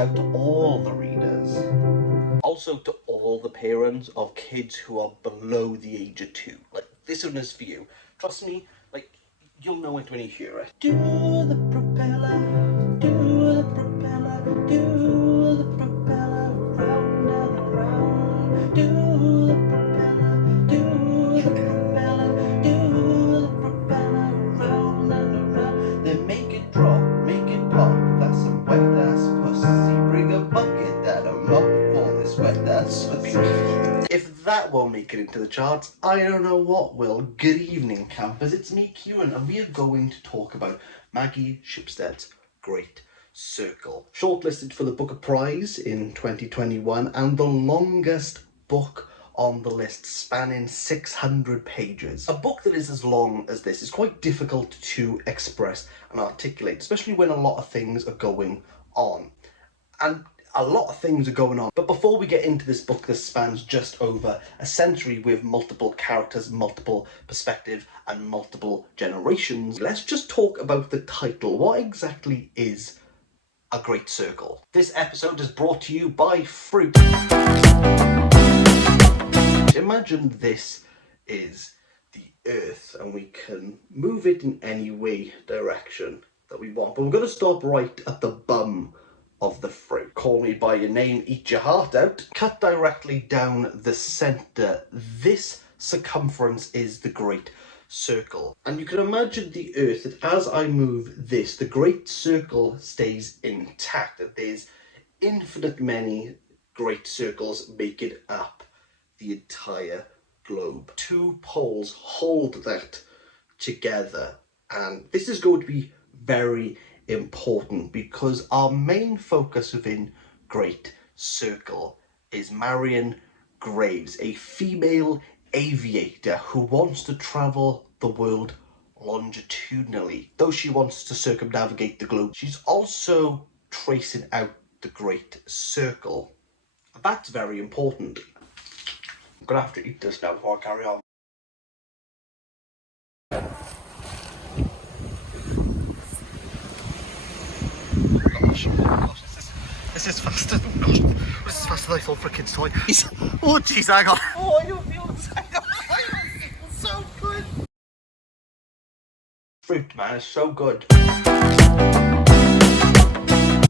out to all the readers. Also to all the parents of kids who are below the age of 2. Like, this one is for you. Trust me, like, you'll know it when you hear it. Do the propeller, do the propeller, do the propeller, round and round. Do the propeller, do the propeller, do the propeller, round and around. Then make it drop, make it pop, that's some wet ass pussy. Bring a bucket and a mop for this wet ass pussy. If that won't make it into the charts, I don't know what will. Good evening, campers. It's me, Kieran, and we are going to talk about Maggie Shipstead's Great Circle. Shortlisted for the Booker Prize in 2021 and the longest book on the list, spanning 600 pages. A book that is as long as this is quite difficult to express and articulate, especially when a lot of things are going on. And a lot of things are going on. But before we get into this book that spans just over a century with multiple characters, multiple perspectives, and multiple generations, let's just talk about the title. What exactly is A Great Circle? This episode is brought to you by fruit. Imagine this is the Earth and we can move it in any direction that we want. But we're going to stop right at the bum of the fruit. Call me by your name, eat your heart out. Cut directly down the centre. This circumference is the Great Circle. And you can imagine the Earth that as I move this, the Great Circle stays intact. That there's infinite many great circles making up the entire globe. Two poles hold that together. And this is going to be very important because our main focus within Great Circle is Marion Graves, a female aviator who wants to travel the world longitudinally. Though she wants to circumnavigate the globe, she's also tracing out the Great Circle. That's very important. I'm gonna have to eat this now before I carry on. Gosh, this is faster. Gosh, this is faster than I thought for a kid's toy. Oh jeez, hang on. Oh, I don't feel so good. Fruit, man, is so good.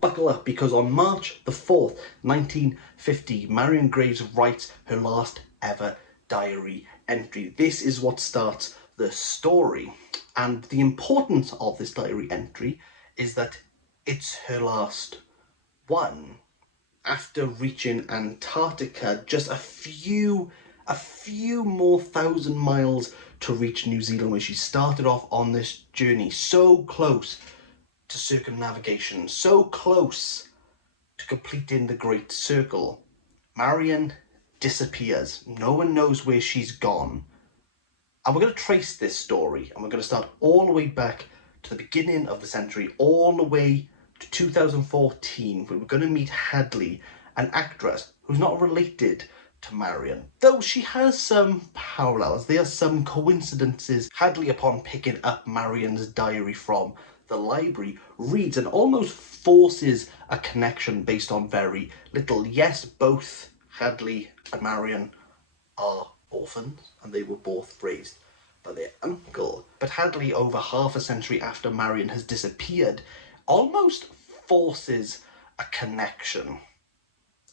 Buckle up, because on March the 4th, 1950, Marion Graves writes her last ever diary entry. This is what starts the story. And the importance of this diary entry is that it's her last one. After reaching Antarctica, just a few more thousand miles to reach New Zealand, where she started off on this journey, so close to circumnavigation, so close to completing the Great Circle. Marion disappears. No one knows where she's gone. And we're going to trace this story, and we're going to start all the way back to the beginning of the century, all the way to 2014, where we're going to meet Hadley, an actress who's not related to Marion. Though she has some parallels, there are some coincidences. Hadley, upon picking up Marion's diary from the library, reads and almost forces a connection based on very little. Yes, both Hadley and Marion are orphans, and they were both raised by their uncle. But Hadley, over half a century after Marion has disappeared, almost forces a connection.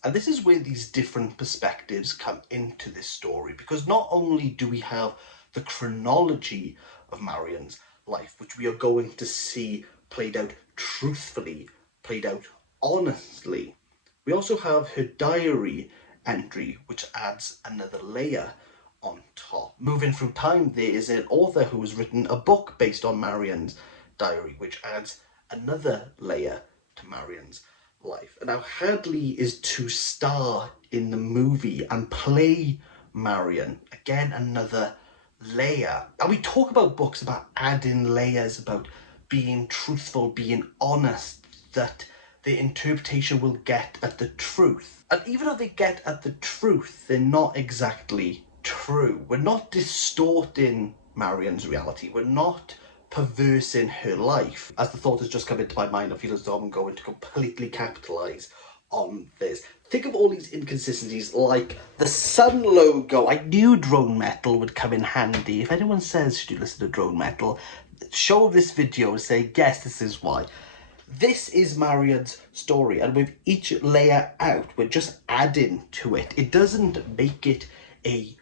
And this is where these different perspectives come into this story, because not only do we have the chronology of Marion's life, which we are going to see played out truthfully, played out honestly, we also have her diary entry, which adds another layer on top. Moving through time, there is an author who has written a book based on Marion's diary, which adds another layer to Marion's life. And now Hadley is to star in the movie and play Marion. Again, another layer. And we talk about books about adding layers, about being truthful, being honest, that the interpretation will get at the truth. And even though they get at the truth, they're not exactly true. We're not distorting Marion's reality. We're not perversing her life. As the thought has just come into my mind, I feel as though I'm going to completely capitalise on this. Think of all these inconsistencies, like the sun logo. I knew drone metal would come in handy. If anyone says, should you listen to drone metal, show this video and say, yes, this is why. This is Marion's story, and with each layer out, we're just adding to it. It doesn't make it a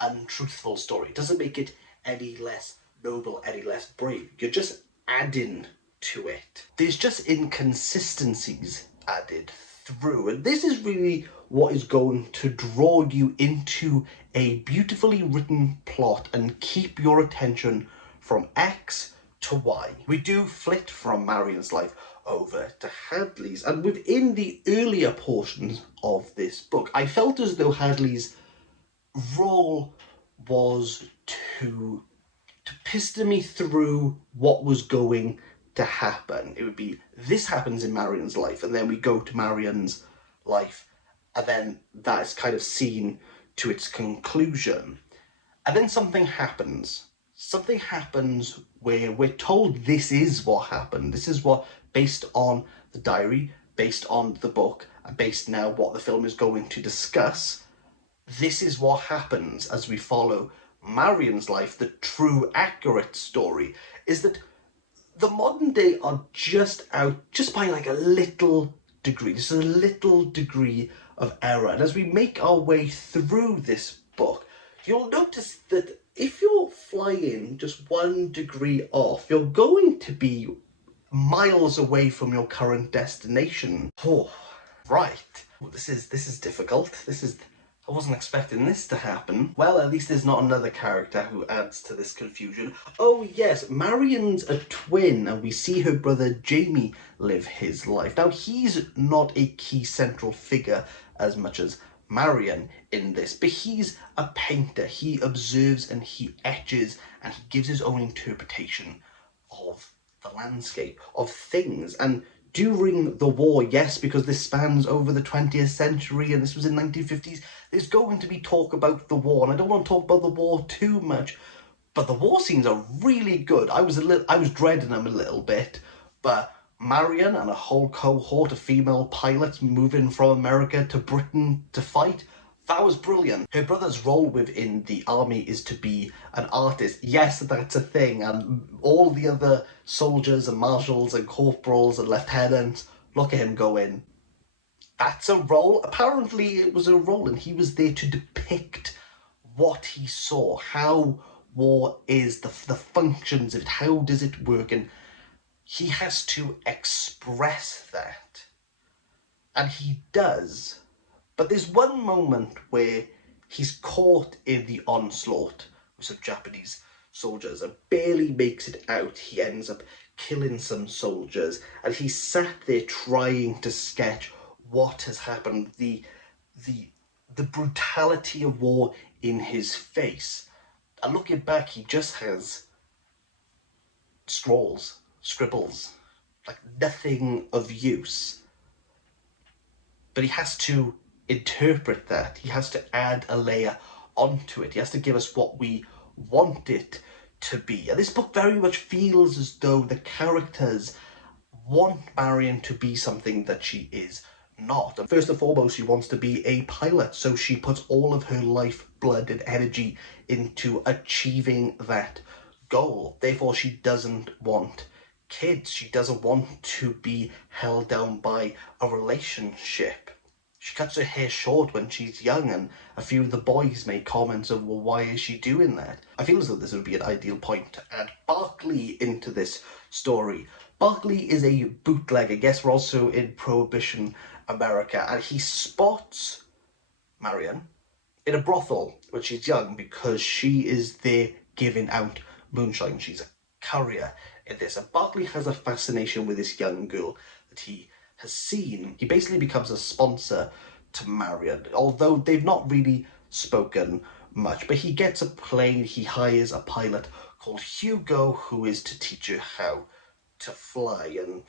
untruthful story. It doesn't make it any less noble, any less brave. You're just adding to it. There's just inconsistencies added through, and this is really what is going to draw you into a beautifully written plot and keep your attention from X to Y. We do flit from Marion's life over to Hadley's, and within the earlier portions of this book, I felt as though Hadley's role was to piston me through what was going to happen. It would be, this happens in Marion's life, and then we go to Marion's life, and then that is kind of seen to its conclusion. And then something happens. Something happens where we're told this is what happened. This is what, based on the diary, based on the book, and based now what the film is going to discuss, this is what happens as we follow Marion's life. The true, accurate story is that the modern day are just out, just by like a little degree, just a little degree of error. And as we make our way through this book, you'll notice that if you're flying just 1 degree off, you're going to be miles away from your current destination. Oh, right. This is difficult. I wasn't expecting this to happen. Well, at least there's not another character who adds to this confusion. Oh yes, Marion's a twin, and we see her brother Jamie live his life. Now, he's not a key central figure as much as Marion in this, but he's a painter. He observes and he etches, and he gives his own interpretation of the landscape, of things. And during the war, yes, because this spans over the 20th century and this was in 1950s, there's going to be talk about the war, and I don't want to talk about the war too much, but the war scenes are really good. I was dreading them a little bit, but Marion and a whole cohort of female pilots moving from America to Britain to fight, that was brilliant. Her brother's role within the army is to be an artist. Yes, that's a thing. And all the other soldiers and marshals and corporals and lieutenants look at him going, that's a role? Apparently it was a role, and he was there to depict what he saw, how war is, the functions of it, how does it work, and he has to express that. And he does. But there's one moment where he's caught in the onslaught with some Japanese soldiers and barely makes it out. He ends up killing some soldiers, and he's sat there trying to sketch what has happened, the brutality of war in his face. And looking back, he just has scribbles, like nothing of use. But he has to interpret that. He has to add a layer onto it. He has to give us what we want it to be. And this book very much feels as though the characters want Marion to be something that she is not. And first and foremost, she wants to be a pilot, so she puts all of her life, blood and energy into achieving that goal. Therefore, she doesn't want kids. She doesn't want to be held down by a relationship. She cuts her hair short when she's young, and a few of the boys make comments of, well, why is she doing that? I feel as though this would be an ideal point to add Barclay into this story. Barclay is a bootlegger. I guess we're also in Prohibition America, and he spots Marion in a brothel when she's young because she is there giving out moonshine. She's a courier in this, and Barclay has a fascination with this young girl that he has seen. He basically becomes a sponsor to Marion, although they've not really spoken much. But he gets a plane, he hires a pilot called Hugo who is to teach her how to fly, and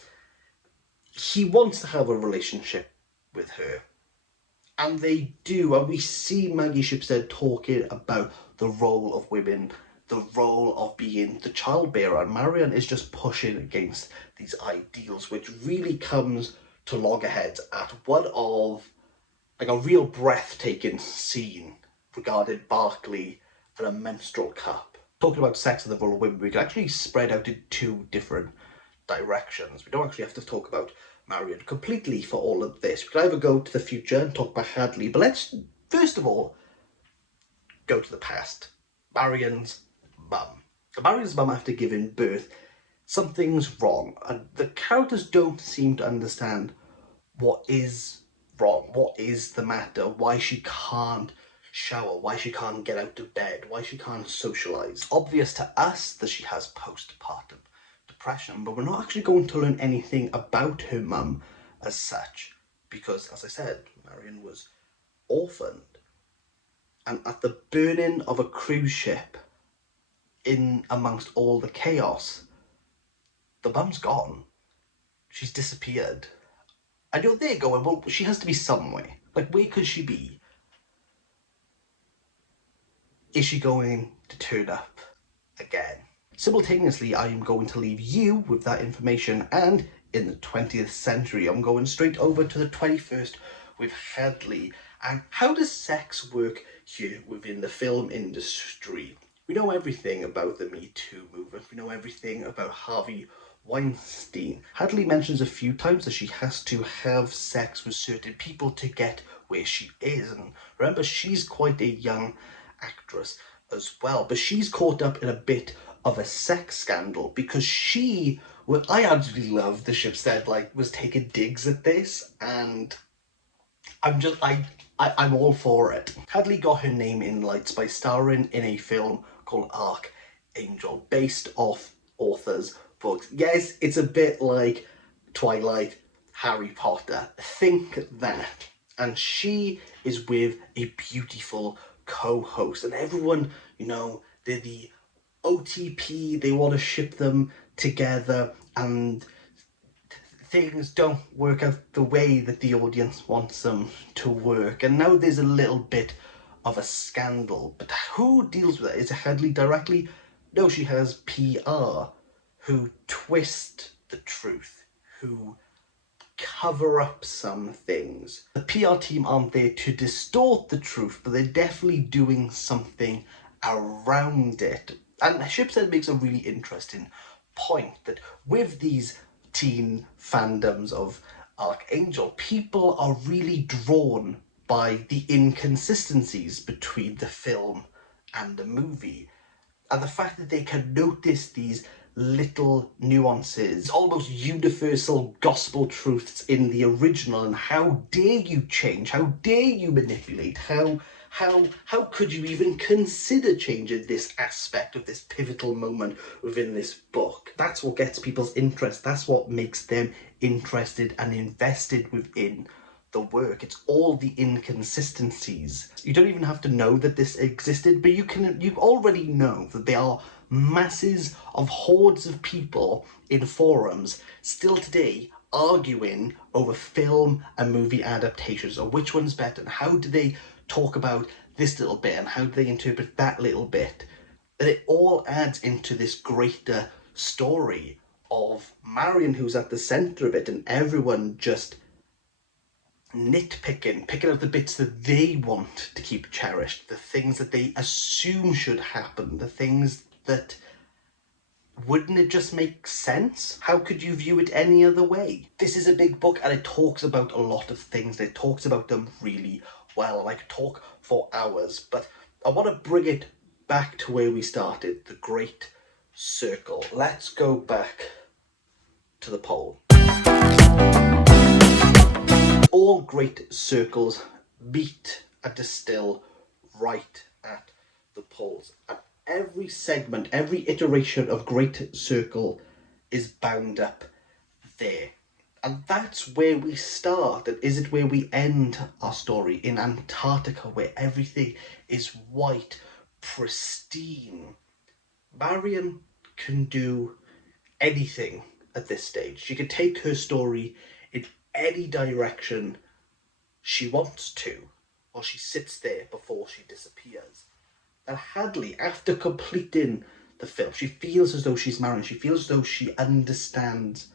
he wants to have a relationship with her. And they do, and we see Maggie Shipstead talking about the role of women, the role of being the childbearer, and Marion is just pushing against these ideals, which really comes to loggerheads at one of like a real breathtaking scene regarding Barclay and a menstrual cup. Talking about sex in the role of women, we can actually spread out in two different directions. We don't actually have to talk about Marion completely for all of this. We can either go to the future and talk about Hadley, but let's first of all go to the past. Marion's mum. Marion's mum, after giving birth, something's wrong, and the characters don't seem to understand what is wrong, what is the matter, why she can't shower, why she can't get out of bed, why she can't socialise. Obvious to us that she has postpartum depression, but we're not actually going to learn anything about her mum as such, because, as I said, Marion was orphaned. And at the burning of a cruise ship, in amongst all the chaos, the mum's gone. She's disappeared. And you're there going, well, she has to be somewhere. Like, where could she be? Is she going to turn up again? Simultaneously, I am going to leave you with that information, and in the 20th century, I'm going straight over to the 21st with Hadley. And how does sex work here within the film industry? We know everything about the Me Too movement. We know everything about Harvey Weinstein. Hadley mentions a few times that she has to have sex with certain people to get where she is. And remember, she's quite a young actress as well, but she's caught up in a bit of a sex scandal because she, well, I absolutely love the Shipstead, like, was taking digs at this, and I'm all for it. Hadley got her name in lights by starring in a film called Archangel, based off authors' books. Yes, it's a bit like Twilight, Harry Potter. Think that. And she is with a beautiful co-host, and everyone, you know, they're the OTP, they want to ship them together, and things don't work out the way that the audience wants them to work. And now there's a little bit of a scandal. But who deals with it? Is it Hadley directly? No, she has PR who twist the truth, who cover up some things. The PR team aren't there to distort the truth, but they're definitely doing something around it. And Shipstead makes a really interesting point that with these teen fandoms of Archangel, people are really drawn by the inconsistencies between the film and the movie, and the fact that they can notice these little nuances, almost universal gospel truths in the original. And how dare you change? How dare you manipulate? How could you even consider changing this aspect of this pivotal moment within this book? That's what gets people's interest. That's what makes them interested and invested within the work. It's all the inconsistencies. You don't even have to know that this existed, but you already know that there are masses of hordes of people in forums still today arguing over film and movie adaptations, or which one's better, and how do they talk about this little bit and how do they interpret that little bit. And it all adds into this greater story of Marion, who's at the centre of it, and everyone just nitpicking, picking out the bits that they want to keep cherished, the things that they assume should happen, the things that, wouldn't it just make sense? How could you view it any other way? This is a big book, and it talks about a lot of things. It talks about them really well. I could talk for hours, but I want to bring it back to where we started, the Great Circle. Let's go back to the pole. All great circles meet and distill right at the poles. And every segment, every iteration of Great Circle is bound up there. And that's where we start. And is it where we end our story? In Antarctica, where everything is white, pristine. Marion can do anything at this stage. She can take her story in any direction she wants to, while she sits there before she disappears. And Hadley, after completing the film, she feels as though she's Marion. She feels as though she understands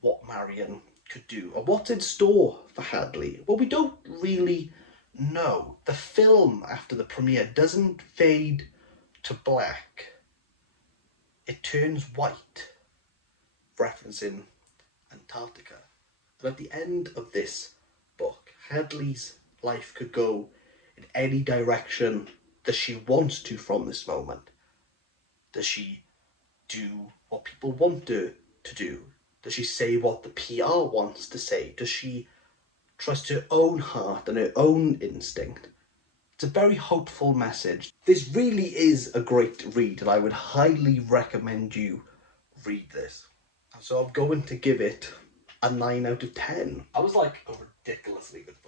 what Marion could do. And what's in store for Hadley? Well, we don't really know. The film after the premiere doesn't fade to black. It turns white, referencing Antarctica. And at the end of this book, Hadley's life could go in any direction that she wants to from this moment. Does she do what people want her to do? Does she say what the PR wants to say? Does she trust her own heart and her own instinct? It's a very hopeful message. This really is a great read, and I would highly recommend you read this. So I'm going to give it a 9 out of 10. I was like a ridiculously good